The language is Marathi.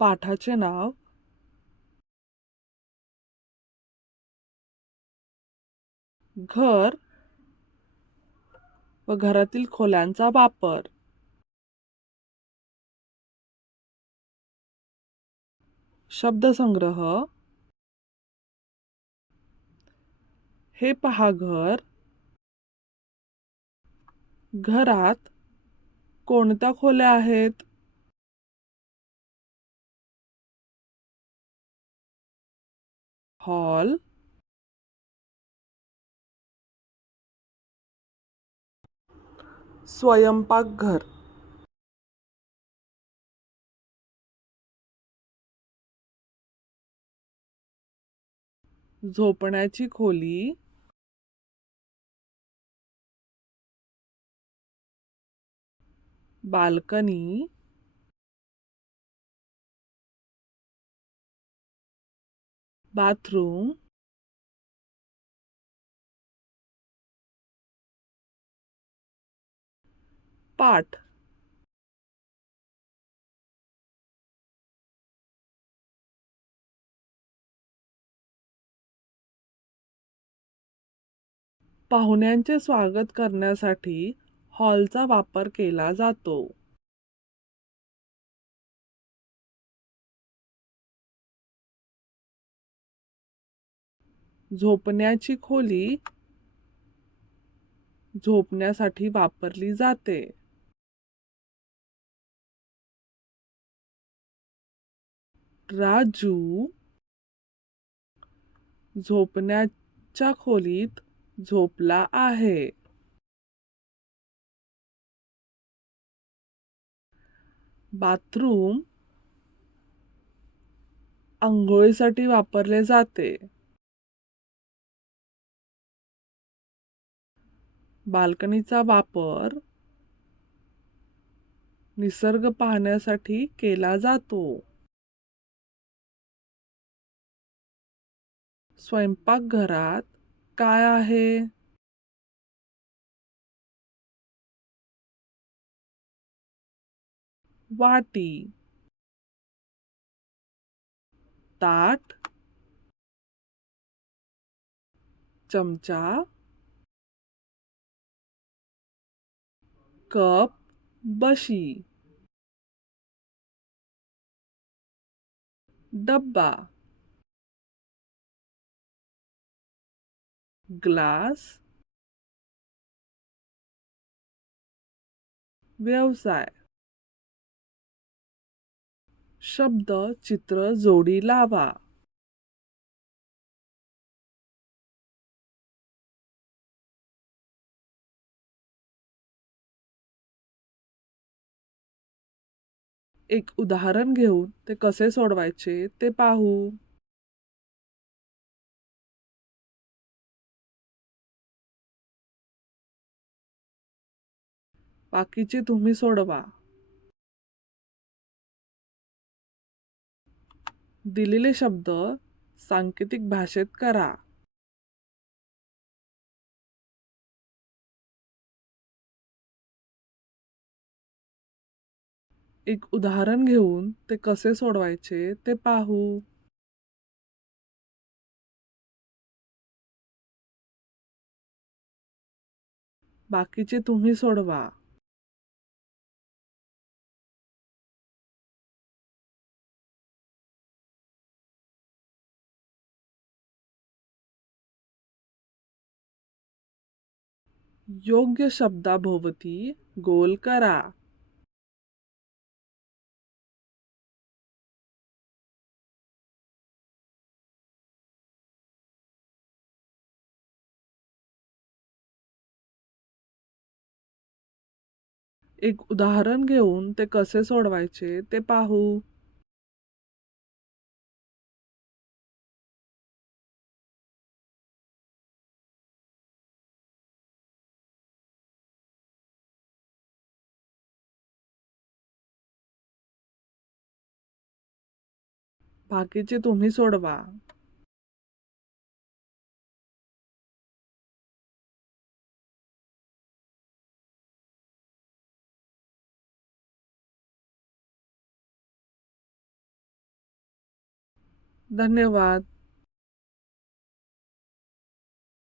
पाठाचे नाव घर व घरातील खोल्यांचा वापर. शब्दसंग्रह. हे पहा घर. घरात कोणत्या खोल्या आहेत? हॉल, स्वयंपाकघर. झोपण्याची खोली, बाल्कनी, बाथरूम, पाठ. पाहुण्यांचे स्वागत करण्यासाठी हॉलचा वापर केला जातो. झोपण्याची खोली झोपण्यासाठी वापरली जाते. राजू झोपण्याच्या खोलीत झोपला आहे. बाथरूम अंघोळीसाठी वापरले जाते. बाल्कनीचा वापर निसर्ग पाहण्यासाठी केला जातो. स्वयंपाकघरात काय आहे? वाटी, ताट, चमचा, कप, बशी, डब्बा, ग्लास, व्यवसाय. शब्द चित्र जोडी लावा. एक उदाहरण घेऊन ते कसे सोडवायचे ते पाहू. बाकीचे तुम्ही सोडवा. दिलेले शब्द सांकेतिक भाषेत करा. एक उदाहरण घेऊन ते कसे सोडवायचे ते पाहू. बाकीचे तुम्ही सोडवा. योग्य शब्दाभोवती गोल करा. एक उदाहरण घेऊन ते कसे सोडवायचे ते पाहू. बाकीचे तुम्ही सोडवा. धन्यवाद.